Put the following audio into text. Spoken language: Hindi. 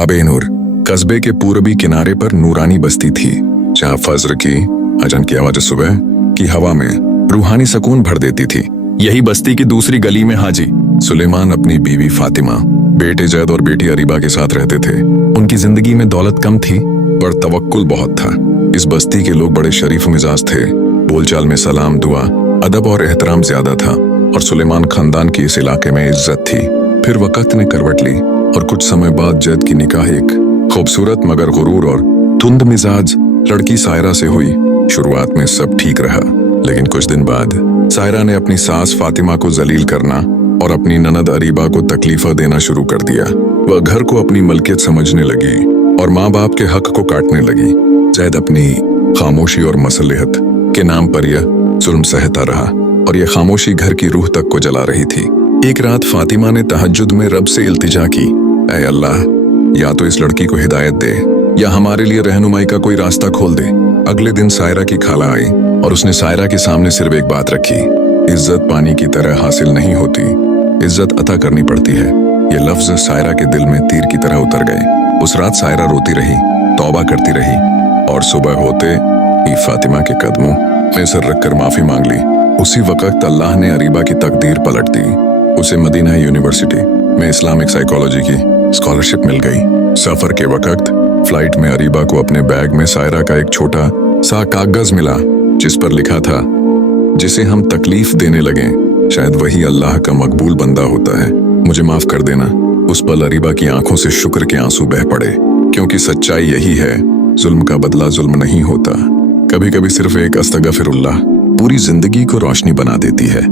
आबे नूर कस्बे के पूर्वी किनारे पर नूरानी बस्ती थी, जहाँ फज्र की अजन की आवाज सुबह की हवा में रूहानी सुकून भर देती थी। यही बस्ती की दूसरी गली में हाजी सुलेमान अपनी बीवी फातिमा, बेटे जैद और बेटी अरीबा के साथ रहते थे। उनकी जिंदगी में दौलत कम थी पर तवक्कुल बहुत था। इस बस्ती के लोग बड़े शरीफ मिजाज थे। बोलचाल में सलाम, दुआ, अदब और एहतराम ज्यादा था और सुलेमान खानदान की इस इलाके में इज्जत थी। फिर वक्त ने करवट ली और कुछ समय बाद जैद की निकाह एक खूबसूरत मगर गुरूर और तुंद मिजाज लड़की सायरा से हुई। शुरुआत में सब ठीक रहा, लेकिन कुछ दिन बाद सायरा ने अपनी सास फातिमा को जलील करना और अपनी ननद अरीबा को तकलीफा देना शुरू कर दिया। वह घर को अपनी मलकियत समझने लगी और माँ बाप के हक को काटने लगी। जैद अपनी खामोशी और मसलिहत के नाम पर यह जुल्म सहता रहा और यह खामोशी घर की रूह तक को जला रही थी। एक रात फातिमा ने तहज्जुद में रब से इल्तिजा की, ऐ अल्लाह, या तो इस लड़की को हिदायत दे या हमारे लिए रहनुमाई का कोई रास्ता खोल दे। अगले दिन सायरा की खाला आई और उसने सायरा के सामने सिर्फ एक बात रखी, इज्जत पानी की तरह हासिल नहीं होती, इज्जत अता करनी पड़ती है। ये लफ्ज सायरा के दिल में तीर की तरह उतर गए। उस रात सायरा रोती रही, तौबा करती रही और सुबह होते ही फातिमा के कदमों में सर रखकर माफी मांग ली। उसी वक्त अल्लाह ने अरीबा की तकदीर पलट दी। उसे मदीना यूनिवर्सिटी में इस्लामिक साइकोलॉजी की स्कॉलरशिप मिल गई। सफर के वक्त फ्लाइट में अरीबा को अपने बैग में सायरा का एक छोटा सा कागज मिला जिस पर लिखा था, जिसे हम तकलीफ देने लगे शायद वही अल्लाह का मकबूल बंदा होता है, मुझे माफ कर देना। उस पल अरीबा की आंखों से शुक्र के आंसू बह पड़े, क्योंकि सच्चाई यही है, जुल्म का बदला जुल्म नहीं होता। कभी कभी सिर्फ एक अस्तगफिरुल्लाह पूरी जिंदगी को रोशनी बना देती है।